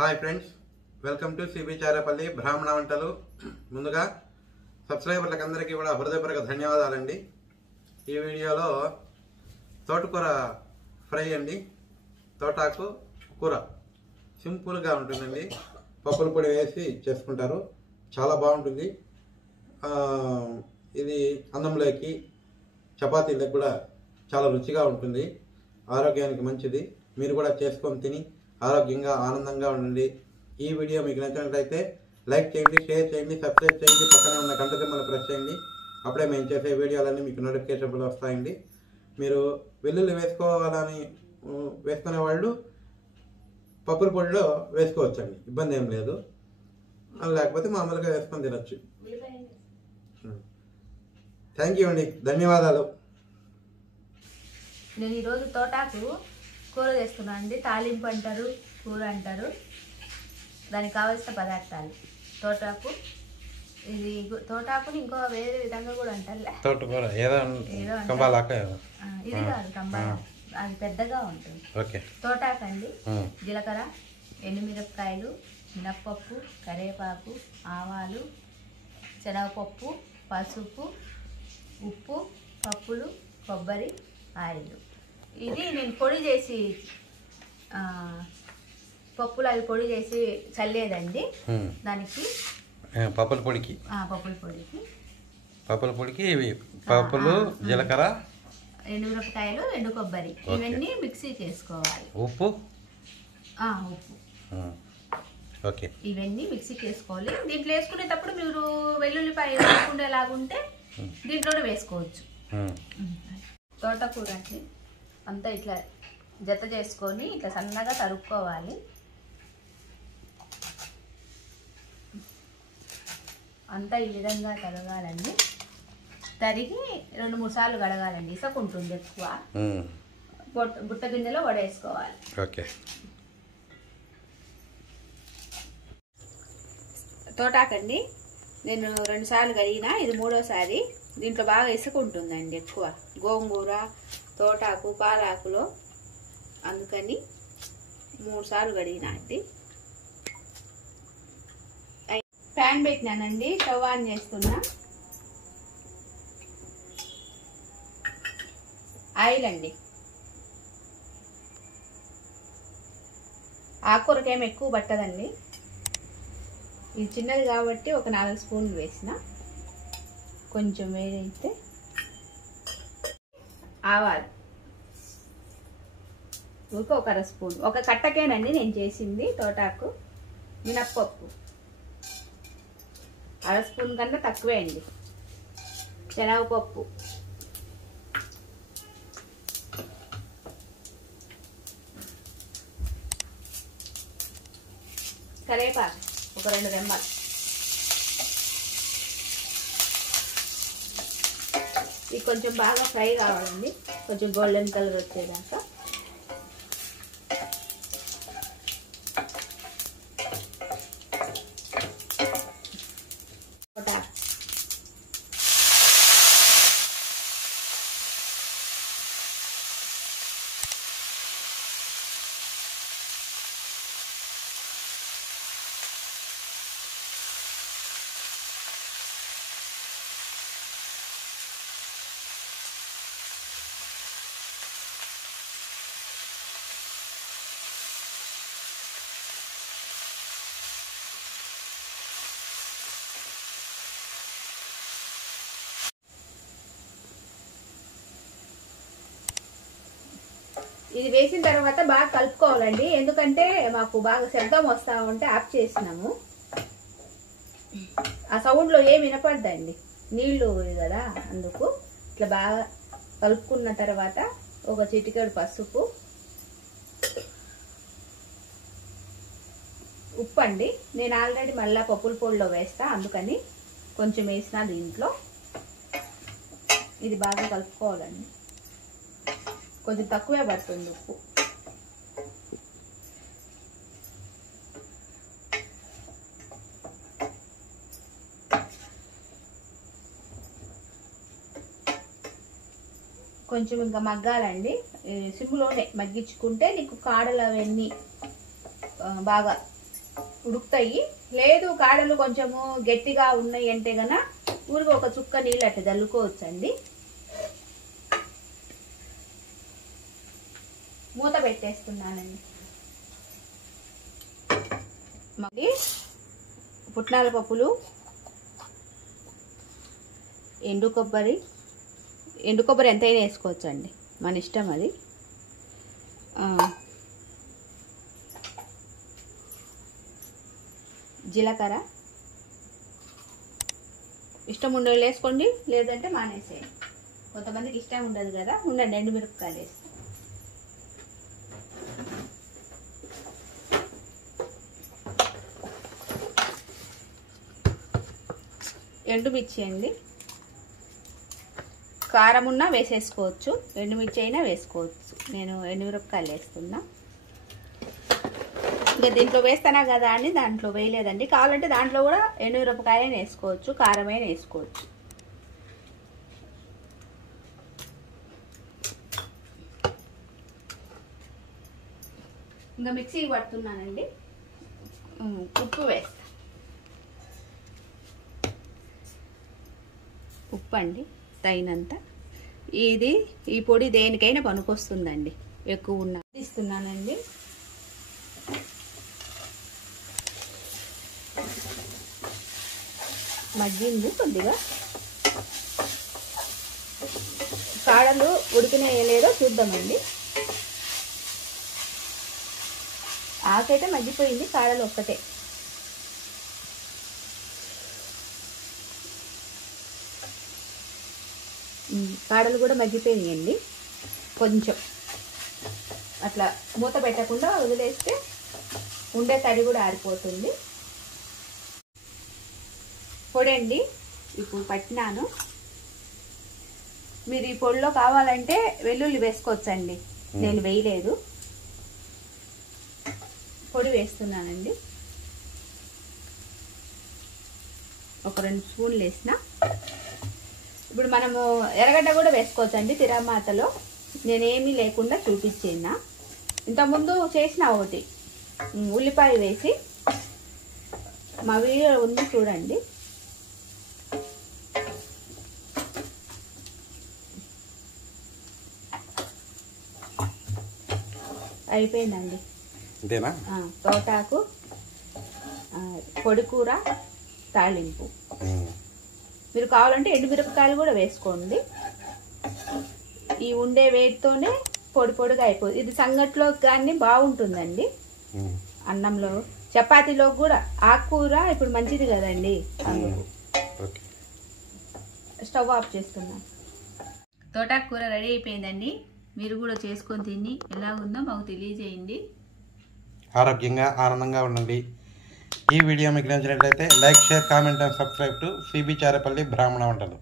Hi friends, welcome to cbcharepalli బ్రాహ్మణవంటలు. ముందుగా సబ్స్క్రైబర్లకు అందరికీ కూడా హృదయపూర్వక ధన్యవాదాలండి. ఈ వీడియోలో తోటకూర ఫ్రై అండి. తోటాకు కూర సింపుల్గా ఉంటుందండి. పప్పుల పొడి వేసి చేసుకుంటారు, చాలా బాగుంటుంది. ఇది అన్నంలోకి చపాతీలకు కూడా చాలా రుచిగా ఉంటుంది, ఆరోగ్యానికి మంచిది. మీరు కూడా చేసుకొని తిని ఆరోగ్యంగా ఆనందంగా ఉండండి. ఈ వీడియో మీకు నచ్చినట్లయితే లైక్ చేయండి, షేర్ చేయండి, సబ్స్క్రైబ్ చేయండి, పక్కనే ఉన్న గంట సింబల్ ప్రెస్ చేయండి. అప్పుడే మేము చేసే వీడియోలన్నీ మీకు నోటిఫికేషన్లు వస్తాయండి. మీరు వెల్లుల్లి వేసుకోవాలని వేసుకునే వాళ్ళు పప్పుల పొడిలో వేసుకోవచ్చండి, ఇబ్బంది ఏం లేదు. లేకపోతే మామూలుగా వేసుకొని తినచ్చు. థ్యాంక్ యూ అండి, ధన్యవాదాలు. నేను ఈరోజు తోటాకు కూర చేస్తున్నాను అండి. తాలింపు అంటారు, కూర అంటారు. దానికి కావాల్సిన పదార్థాలు తోటాకు. ఇది తోటాకుని ఇంకో వేరే విధంగా కూడా అంటారు. తోటకూర ఇది కాదు కంబా, అది పెద్దగా ఉంటుంది. తోటాకు అండి. జీలకర్ర, ఎండుమిరపకాయలు, మినప్పప్పు, కరివేపాకు, ఆవాలు, శనగపప్పు, పసుపు, ఉప్పు, పప్పులు, కొబ్బరి, ఆయిల్. ఇది నేను పొడి చేసి పప్పులు అవి పొడి చేసి చల్లేదండి. దానికి పప్పుల పొడికి ఇవి పప్పులు, జీలకర్ర, ఎండుమిరపకాయలు, ఎండు కొబ్బరి ఇవన్నీ మిక్సీ చేసుకోవాలి. ఉప్పు ఓకే, ఇవన్నీ మిక్సీకి వేసుకోవాలి. దీంట్లో వేసుకునేటప్పుడు మీరు వెల్లుల్లిపాయ వేసుకునేలాగుంటే దీంట్లోనే వేసుకోవచ్చు. తోటకూర అంటే అంతా ఇట్లా జత చేసుకొని ఇట్లా సన్నగా తరుక్కోవాలి. అంతా ఈ విధంగా తరగాలండి. తరిగి 2-3 సార్లు కడగాలండి. ఇసుక ఉంటుంది ఎక్కువ. బుట్ట గిన్నెలో వడేసుకోవాలి. ఓకే, తోటాకండి నేను 2 సార్లు కడిగినా, ఇది 3వసారి. దీంట్లో బాగా ఇసుక ఉంటుందండి ఎక్కువ. గోంగూర, తోటాకు, పాలాకులో, అందుకని 3 సార్లు కడిగినా అండి. ప్యాన్ పెట్టినానండి, స్టవ్ ఆన్ చేస్తున్నా. ఆయిల్ అండి. ఆకుకూరకేం ఎక్కువ పట్టదండి. ఇది చిన్నది కాబట్టి ఒక 4 స్పూన్లు వేసిన. కొంచెం వేడైతే ఆవాలు ఒక 1/2 స్పూన్, ఒక కట్టకేనండి నేను చేసింది తోటాకు. మినప్పప్పు 1/2 స్పూన్ కన్నా తక్కువే అండి. శనగపప్పు, కరివేపాకు ఒక 2 రెమ్మలు, ఇది కొంచెం బాగా ఫ్రై కావాలండి, కొంచెం గోల్డెన్ కలర్ వచ్చేదాకా. ఇది వేసిన తర్వాత బాగా కలుపుకోవాలండి. ఎందుకంటే మాకు బాగా శబ్దం వస్తూ ఉంటే ఆఫ్ చేసినాము. ఆ సౌండ్లో ఏమి వినపడదండి, నీళ్ళు కదా, అందుకు. ఇట్లా బాగా కలుపుకున్న తర్వాత ఒక చిటికెడు పసుపు, ఉప్పు అండి. నేను ఆల్రెడీ మళ్ళీ పప్పుల పొడిలో వేస్తా, అందుకని కొంచెం వేసిన దీంట్లో. ఇది బాగా కలుపుకోవాలండి. కొంచెం తక్కువే పడుతుంది ఉప్పు. కొంచెం ఇంకా మగ్గాలండి. సిమ్లోనే మగ్గించుకుంటే నీకు కాడలు అవన్నీ బాగా ఉడుకుతాయి. లేదు కాడలు కొంచెము గట్టిగా ఉన్నాయి అంటే గన ఊరికి ఒక చుక్క నీళ్ళు అట్లా చల్లుకోవచ్చండి. మూత పెట్టేస్తున్నానండి. మళ్ళీ పుట్నాల పప్పులు, ఎండు కొబ్బరి ఎంతైనా వేసుకోవచ్చండి, మన ఇష్టం అది. జీలకర్ర ఇష్టం ఉండే వేసుకోండి, లేదంటే మానేసేయండి. కొంతమందికి ఇష్టం ఉండదు కదా, ఉండండి. ఎండుమిరపకాయలు వేసి ఎండుమిర్చి అండి, కారం ఉన్నా వేసేసుకోవచ్చు, ఎండుమిర్చి అయినా వేసుకోవచ్చు. నేను ఎండుమిరపకాయలు వేస్తున్నా. ఇంకా దీంట్లో వేస్తానా కదా అని దాంట్లో వేయలేదండి. కావాలంటే దాంట్లో కూడా ఎండుమిరపకాయలు వేసుకోవచ్చు, కారమైనా వేసుకోవచ్చు. ఇంకా మిక్సీ పడుతున్నానండి. ఉప్పు వేస్తా. ఉప్పు అండి తగినంత. ఈ పొడి దేనికైనా పనికొస్తుందండి, ఎక్కువ ఉన్న ఇస్తున్నానండి. మగ్గింది కొద్దిగా. కాడలు ఉడికినాయో లేదో చూద్దామండి. ఆకైతే మగ్గిపోయింది, కాడలు ఒక్కటే. కాడలు కూడా మగ్గిపోయినాయండి. కొంచెం అట్లా మూత పెట్టకుండా వదిలేస్తే ఉండే తడి కూడా ఆరిపోతుంది. పొడి అండి ఇప్పుడు పట్టినాను. మీరు ఈ పొడిలో కావాలంటే వెల్లుల్లి వేసుకోవచ్చండి, నేను వేయలేదు. పొడి వేస్తున్నానండి. ఒక 2 స్పూన్లు వేసిన. ఇప్పుడు మనము ఎర్రగడ్డ కూడా వేసుకోవచ్చండి తిరమాతలో. నేనేమీ లేకుండా చూపించేనా. ఇంతకుముందు చేసిన ఒకటి ఉల్లిపాయ వేసి మా వీడియో ఉంది చూడండి. అయిపోయిందండి. తోటాకు, పొడికూర తాళింపు. మీరు కావాలంటే ఎండుమిరపకాయలు కూడా వేసుకోండి. ఈ ఉండే వేడితోనే పొడి పొడిగా అయిపోతుంది. ఇది సంగట్లో కానీ బాగుంటుందండి, అన్నంలో, చపాతీలో కూడా. ఆకుకూర ఇప్పుడు మంచిది కదండి, అందుకు. స్టవ్ ఆఫ్ చేస్తున్నాను. తోటాకూర రెడీ అయిపోయిందండి. మీరు కూడా చేసుకొని తిని ఎలా ఉందో మాకు తెలియజేయండి. ఆరోగ్యంగా ఆనందంగా ఉండండి. ఈ వీడియో మీకు నచ్చినట్లయితే like, share, comment and subscribe to cbcharepalli బ్రాహ్మణ వంటలు.